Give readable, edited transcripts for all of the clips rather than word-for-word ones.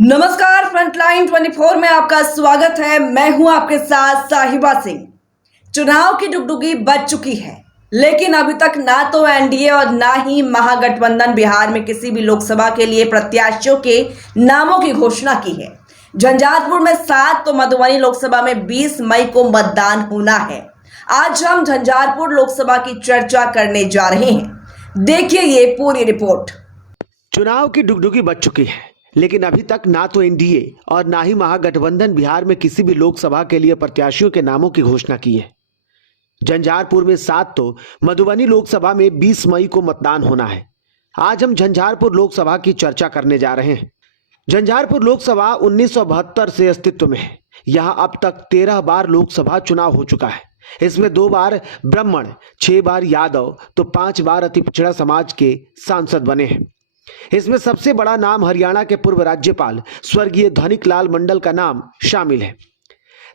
नमस्कार, फ्रंटलाइन 24 में आपका स्वागत है। मैं हूं आपके साथ साहिबा सिंह। चुनाव की डुगडुगी बज चुकी है, लेकिन अभी तक ना तो एनडीए और ना ही महागठबंधन बिहार में किसी भी लोकसभा के लिए प्रत्याशियों के नामों की घोषणा की है। झंझारपुर में 7 तो मधुबनी लोकसभा में 20 मई को मतदान होना है। आज हम झंझारपुर लोकसभा की चर्चा करने जा रहे हैं। देखिए ये पूरी रिपोर्ट। चुनाव की डुगडुगी बज चुकी है, लेकिन अभी तक ना तो एनडीए और ना ही महागठबंधन बिहार में किसी भी लोकसभा के लिए प्रत्याशियों के नामों की घोषणा की है। झंझारपुर में 7 तो मधुबनी लोकसभा में 20 मई को मतदान होना है। आज हम झंझारपुर लोकसभा की चर्चा करने जा रहे हैं। झंझारपुर लोकसभा 1972 से अस्तित्व में है। यहाँ अब तक 13 बार लोकसभा चुनाव हो चुका है। इसमें 2 बार ब्राह्मण, 6 बार यादव तो 5 बार अति पिछड़ा समाज के सांसद बने हैं। इसमें सबसे बड़ा नाम हरियाणा के पूर्व राज्यपाल स्वर्गीय धनिकलाल मंडल का नाम शामिल है।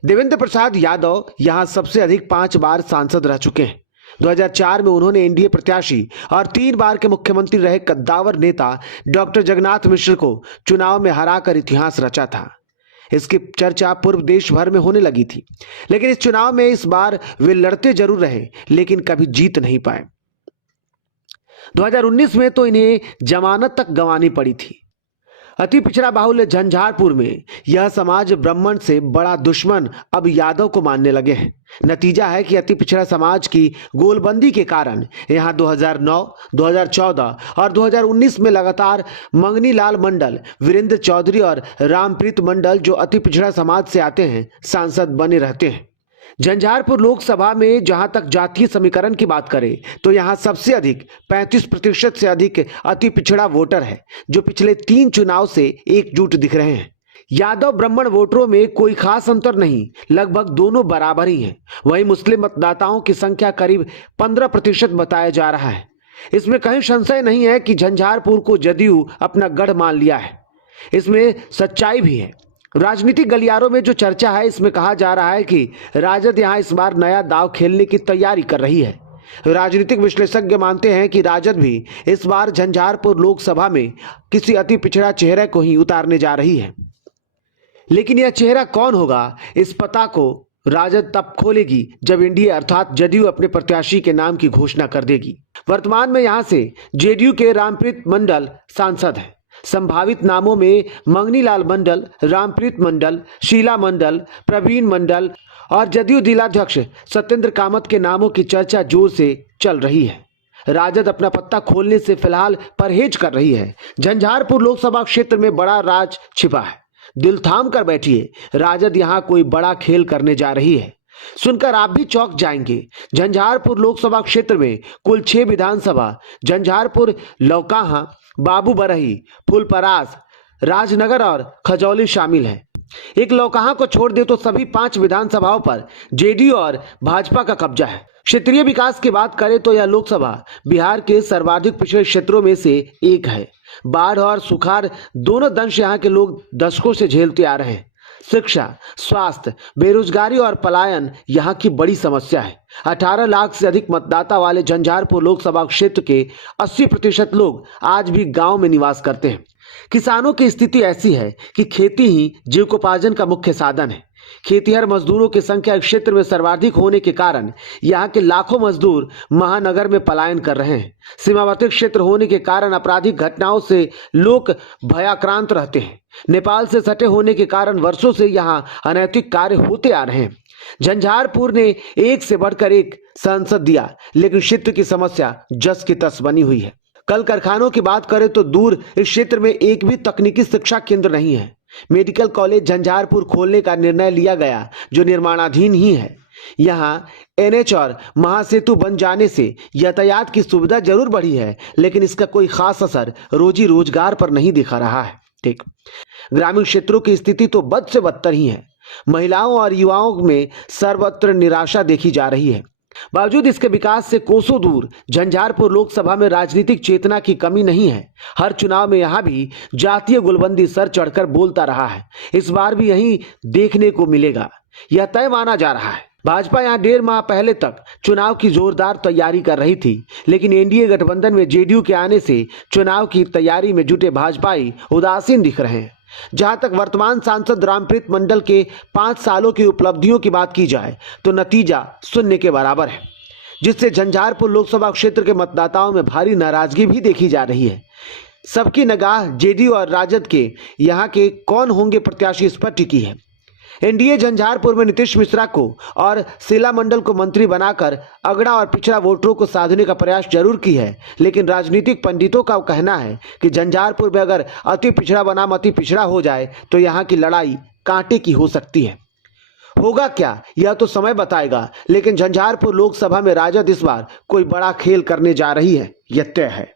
देवेंद्र प्रसाद यादव यहां सबसे अधिक 5 बार सांसद रह चुके हैं। 2004 में उन्होंने एनडीए प्रत्याशी और 3 बार के मुख्यमंत्री रहे कद्दावर नेता डॉक्टर जगन्नाथ मिश्र को चुनाव में हराकर इतिहास रचा था। इसकी चर्चा पूर्व देश भर में होने लगी थी, लेकिन इस चुनाव में इस बार वे लड़ते जरूर रहे, लेकिन कभी जीत नहीं पाए। 2019 में तो इन्हें जमानत तक गंवानी पड़ी थी। अति पिछड़ा बाहुल्य झंझारपुर में यह समाज ब्राह्मण से बड़ा दुश्मन अब यादव को मानने लगे हैं। नतीजा है कि अति पिछड़ा समाज की गोलबंदी के कारण यहां 2009, 2014 और 2019 में लगातार मंगनी लाल मंडल, वीरेंद्र चौधरी और रामप्रीत मंडल, जो अति पिछड़ा समाज से आते हैं, सांसद बने रहते हैं। झंझारपुर लोकसभा में जहां तक जातीय समीकरण की बात करें तो यहां सबसे अधिक 35% से अधिक अति पिछड़ा वोटर है, जो पिछले 3 चुनाव से एकजुट दिख रहे हैं। यादव ब्राह्मण वोटरों में कोई खास अंतर नहीं, लगभग दोनों बराबर ही हैं। वहीं मुस्लिम मतदाताओं की संख्या करीब 15% बताया जा रहा है। इसमें कहीं संशय नहीं है कि झंझारपुर को जदयू अपना गढ़ मान लिया है। इसमें सच्चाई भी है। राजनीतिक गलियारों में जो चर्चा है, इसमें कहा जा रहा है कि राजद यहां इस बार नया दांव खेलने की तैयारी कर रही है। राजनीतिक विश्लेषज्ञ मानते हैं कि राजद भी इस बार झंझारपुर लोकसभा में किसी अति पिछड़ा चेहरे को ही उतारने जा रही है। लेकिन यह चेहरा कौन होगा, इस पता को राजद तब खोलेगी जब एनडीए अर्थात जदयू अपने प्रत्याशी के नाम की घोषणा कर देगी। वर्तमान में यहां से जेडीयू के रामप्रीत मंडल सांसद हैं। संभावित नामों में मंगनी लाल मंडल, रामप्रीत मंडल, शीला मंडल, प्रवीण मंडल और जदयू जिलाध्यक्ष सत्येंद्र कामत के नामों की चर्चा जोर से चल रही है। राजद अपना पत्ता खोलने से फिलहाल परहेज कर रही है। झंझारपुर लोकसभा क्षेत्र में बड़ा राज छिपा है। दिल थाम कर बैठिए, राजद यहां कोई बड़ा खेल करने जा रही है। सुनकर आप भी चौंक जाएंगे। झंझारपुर लोकसभा क्षेत्र में कुल 6 विधानसभा झंझारपुर, लौकाहा, बाबू बरही, फुलपरास, राजनगर और खजौली शामिल है। एक लौकाहा को छोड़ दे तो सभी 5 विधानसभाओं पर जेडीयू और भाजपा का कब्जा है। क्षेत्रीय विकास की बात करें तो यह लोकसभा बिहार के सर्वाधिक पिछड़े क्षेत्रों में से एक है। बाढ़ और सुखाड़ दोनों दंश यहाँ के लोग दशकों से झेलते आ रहे हैं। शिक्षा, स्वास्थ्य, बेरोजगारी और पलायन यहाँ की बड़ी समस्या है। 18 लाख से अधिक मतदाता वाले झंझारपुर लोकसभा क्षेत्र के 80% लोग आज भी गांव में निवास करते हैं। किसानों की स्थिति ऐसी है कि खेती ही जीविकोपार्जन का मुख्य साधन है। खेतीहर मजदूरों की संख्या क्षेत्र में सर्वाधिक होने के कारण यहाँ के लाखों मजदूर महानगर में पलायन कर रहे हैं। सीमावर्ती क्षेत्र होने के कारण आपराधिक घटनाओं से लोग भयाक्रांत रहते हैं। नेपाल से सटे होने के कारण वर्षों से यहाँ अनैतिक कार्य होते आ रहे हैं। झंझारपुर ने एक से बढ़कर एक सांसद दिया, लेकिन क्षेत्र की समस्या जस की तस बनी हुई है। कल कारखानों की बात करें तो दूर इस क्षेत्र में एक भी तकनीकी शिक्षा केंद्र नहीं है। मेडिकल कॉलेज झंझारपुर खोलने का निर्णय लिया गया, जो निर्माणाधीन ही है। यहाँ एनएच और महासेतु बन जाने से यातायात की सुविधा जरूर बढ़ी है, लेकिन इसका कोई खास असर रोजी रोजगार पर नहीं दिखा रहा है। ठीक, ग्रामीण क्षेत्रों की स्थिति तो बद से बदतर ही है। महिलाओं और युवाओं में सर्वत्र निराशा देखी जा रही है। बावजूद इसके विकास से कोसों दूर झंझारपुर लोकसभा में राजनीतिक चेतना की कमी नहीं है। हर चुनाव में यहां भी जातीय गुलबंदी सर चढ़कर बोलता रहा है। इस बार भी यही देखने को मिलेगा, यह तय माना जा रहा है। भाजपा यहां 1.5 माह पहले तक चुनाव की जोरदार तैयारी कर रही थी, लेकिन एनडीए गठबंधन में जेडीयू के आने से चुनाव की तैयारी में जुटे भाजपाई उदासीन दिख रहे हैं। जहां तक वर्तमान सांसद रामप्रीत मंडल के 5 सालों की उपलब्धियों की बात की जाए तो नतीजा शून्य के बराबर है, जिससे झंझारपुर लोकसभा क्षेत्र के मतदाताओं में भारी नाराजगी भी देखी जा रही है। सबकी निगाह जेडीयू और राजद के यहां के कौन होंगे प्रत्याशी इस पर टिकी है। एनडीए झंझारपुर में नीतीश मिश्रा को और शीला मंडल को मंत्री बनाकर अगड़ा और पिछड़ा वोटरों को साधने का प्रयास जरूर की है, लेकिन राजनीतिक पंडितों का कहना है कि झंझारपुर में अगर अति पिछड़ा बनाम अति पिछड़ा हो जाए तो यहाँ की लड़ाई कांटे की हो सकती है। होगा क्या यह तो समय बताएगा, लेकिन झंझारपुर लोकसभा में राजद इस बार कोई बड़ा खेल करने जा रही है, यह तय है।